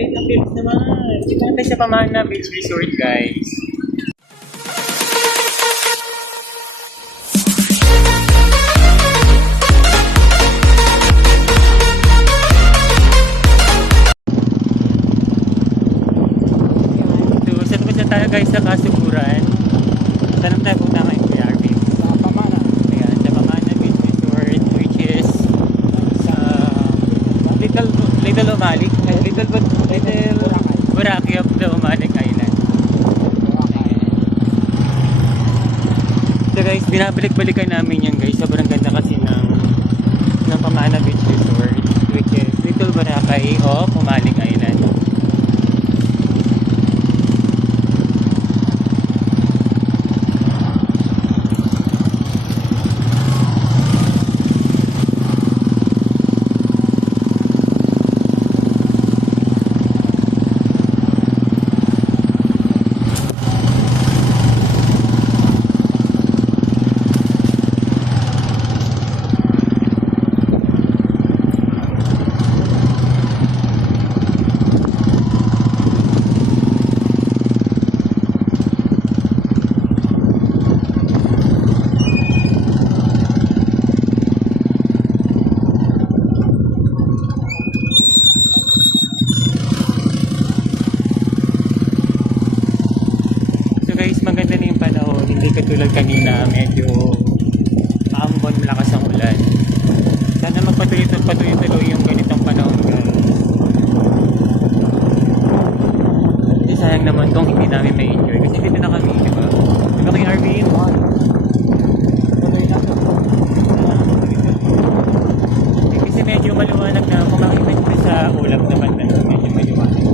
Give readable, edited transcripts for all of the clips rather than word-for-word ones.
Guys, ang bilis naman. Dito na tayo sa Pamana Beach Resort, guys. So, saan pa tayo guys sa Kasuburan? Saan tayo punta ngayon, Kuya Arvin? Sa Pamana. Ayan, sa Pamana Beach Resort, which is Little Umalik. Little Boracay of the Umalik Island. So guys, binabalik-balikan namin yan guys. Sobrang ganda kasi ng Pamana Beach Resort, which is Little Boracay of Umalik Island. Guys, maganda na yung panahon, hindi katulad kanina, medyo maambon, malakas ang ulan. Sana magpatuloy-tuloy yung ganitong panahon guys. Kasi sayang naman kung hindi namin ma-enjoy kasi dito na kami, di ba? Di ba kay Arvin? Tuloy na. Kasi medyo maliwanag na kung makikita nyo sa ulap na banda, medyo maliwanag.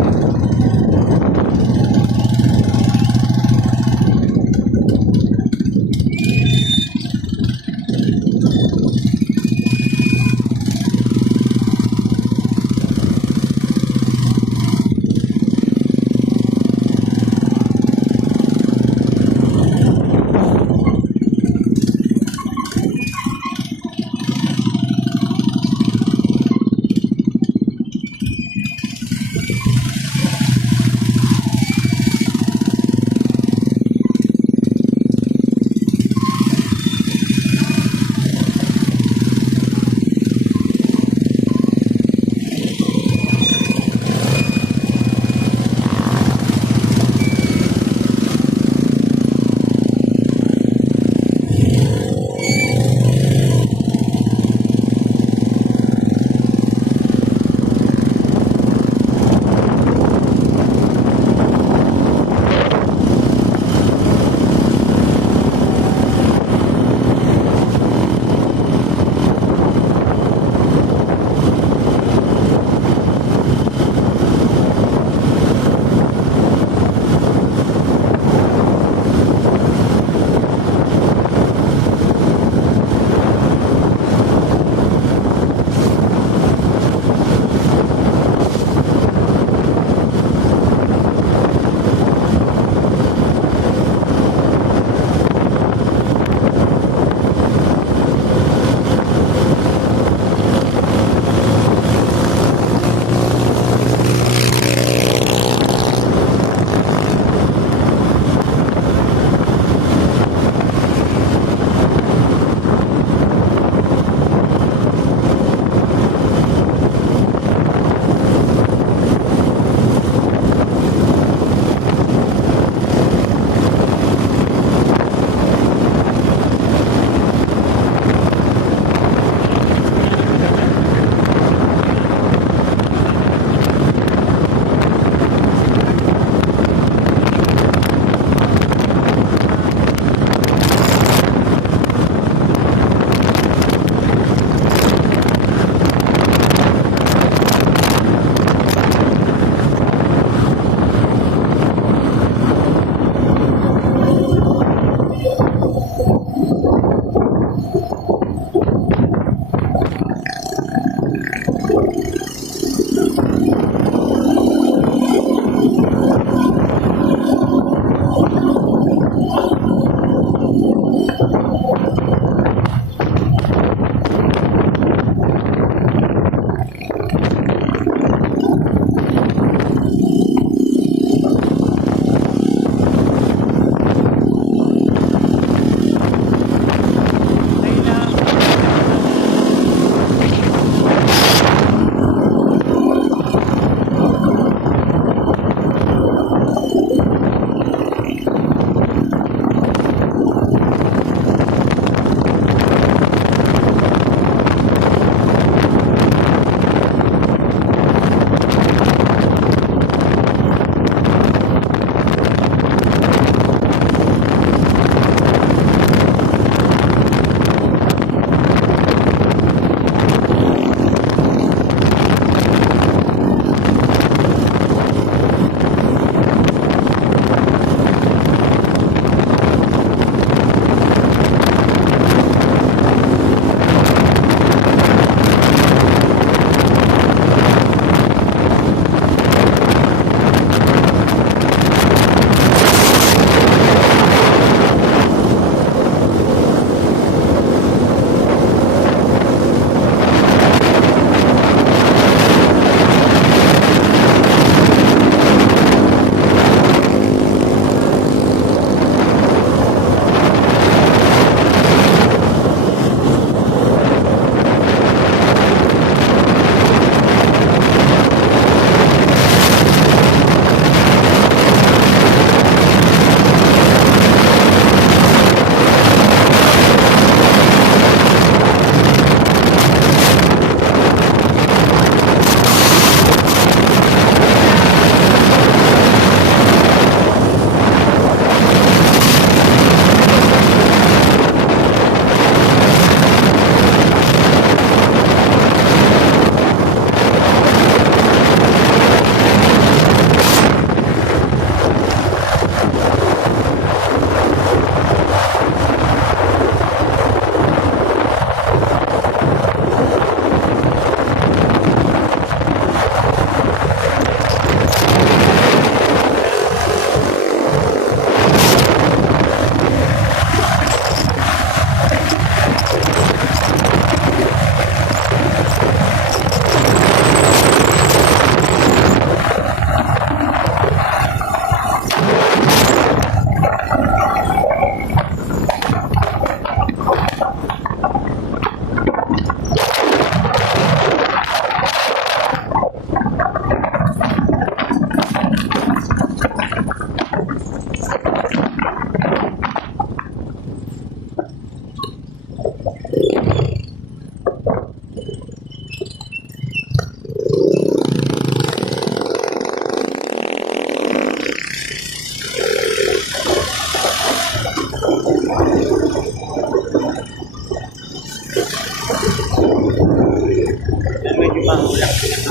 Medyo mahulak sila sa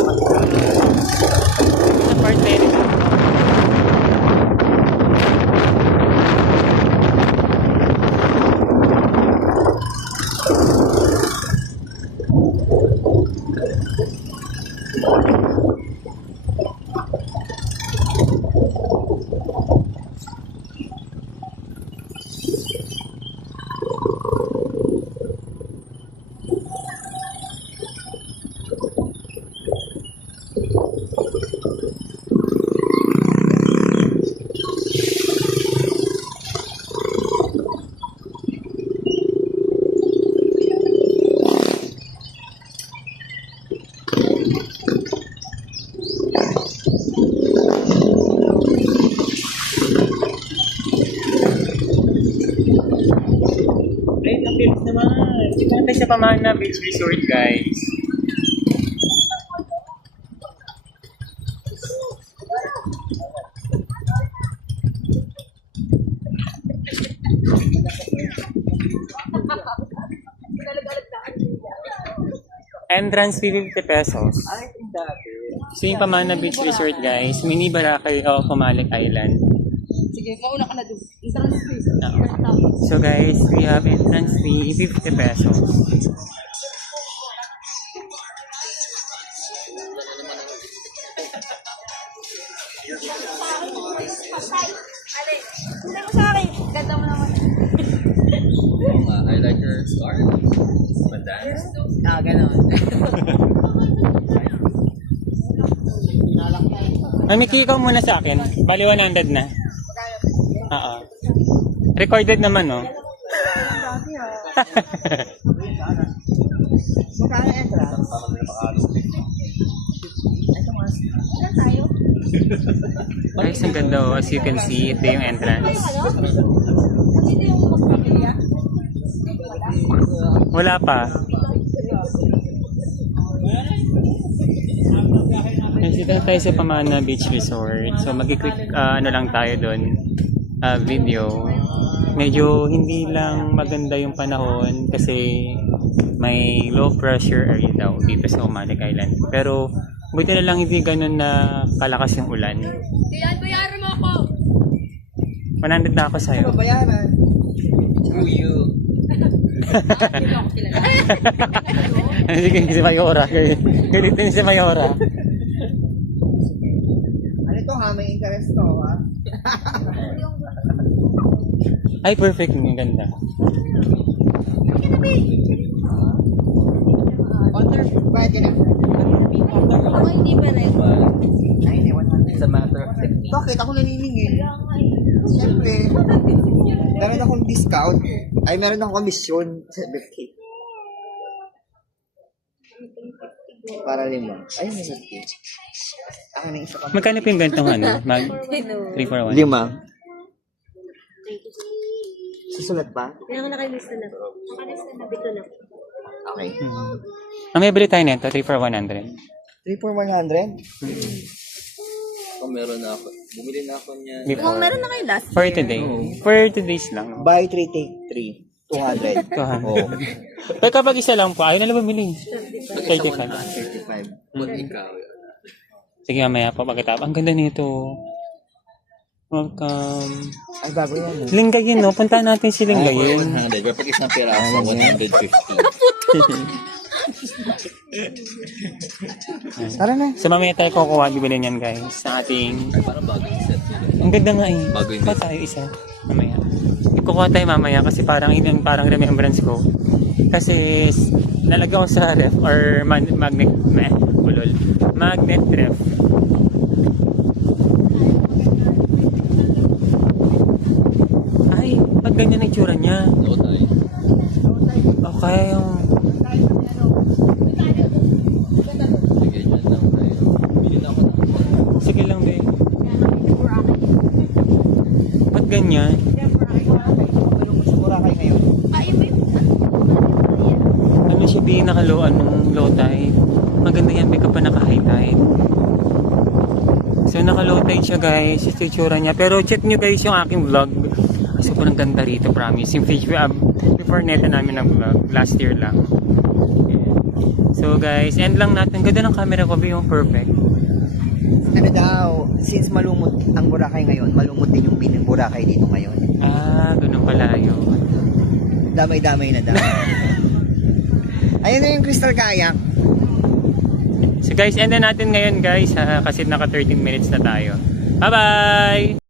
part na yun. Ay, ang bilis naman. Dito na tayo sa Pamana Beach Resort, guys. Entrance fee 50 pesos. Ay, dati. So yung Pamana Beach Resort, guys, Mini Boracay o Comalec Island. Sige, mauna ka na doon. Entrance fees. So guys, we have entrance fee 50 pesos. Hindi mo sa akin. Ganda mo naman. I like your scarf. Bandana. Ah, gano'n. Miki, ikaw muna sa akin. Bali 100 na. Oo. Recorded naman, no? Magkano entrance? Ilan tayo? Guys, ang ganda, oh. As you can see, ito yung entrance. Dito yung magpapilya? Wala pa. Yes, dito tayo sa Pamana Beach Resort. So, mag-quick ano lang tayo doon. Video. Medyo hindi lang maganda yung panahon kasi may low pressure area daw dito sa Comalec Island. Pero, buti na lang hindi ganun na kalakas yung ulan. Yan, bayaran mo ako! 100 na ako sa'yo. Bayaran. Screw you. Sige, si Mayora. Galitin si Mayora. Ano ito ha? May interest to ha? Ay, perfect. Ang ganda. Water. Bayad ka na. Ako hindi pa rin. Ay, hindi. 100. It's a matter of technique. Bakit? Ako naniningil. Siyempre. Meron akong discount. Ay, meron akong komisyon. 50. Para 5. Ay, may 50. Ako na isa pa. Magkano po yung gantong ano? Mag 3 for 1? 5. Susulat ba? Kaya ako nakalista na. Nakalista na dito na. Okay. Ang may bili tayo nito, 3 for 100. 3 for 100? Kung meron na ako, bumili na ako niya. Before. Meron na kayo last For today. For today's lang. Buy 3, take 3. 200. Oh. Pero kapag isa lang po, ayaw na lang bumili. 35. 35. Pag ikaw. Sige, mamaya po pagkatapos. Ang ganda nito. Welcome. Ay, bago yan. Lingayen, no? Puntahan natin si Lingayen. 100. Pero pag isang piraso, 150. Tara na. So mamaya tayo kukuha, bibili niyan guys. Sa ating... Parang bago yung set nila. Ang ganda nga eh. Bago yung Kuha tayo isa. Mamaya. Kukuha tayo mamaya kasi parang yun yung parang remembrance ko. Kasi nalagyan ko sa ref or magnet ref. Ay, pag ganyan ang itsura niya. No tayo. Okay, yung... Sige, dyan lang tayo. Bili na ako ng phone. Sige lang, be. Ba't ganyan? Sa Boracay ngayon. Ano siya, be, nakaloan ng low tide. Maganda yan, be, kapag naka-high tide. So, naka-low tide siya, guys. Yung itsura niya. Pero check nyo, guys, yung aking vlog. sobrang ganda rito, promise. Yung before neta namin nag-vlog, last year lang. So guys, end lang natin. Ganda ng camera ko, yung perfect. Ano daw, since malumot ang Boracay ngayon, malumot din yung Boracay dito ngayon. Ah, ganun pala yun. Damay-damay na daw. Ayun na yung Crystal Kayak. So guys, end na natin ngayon guys, kasi naka 13 minutes na tayo. Bye-bye!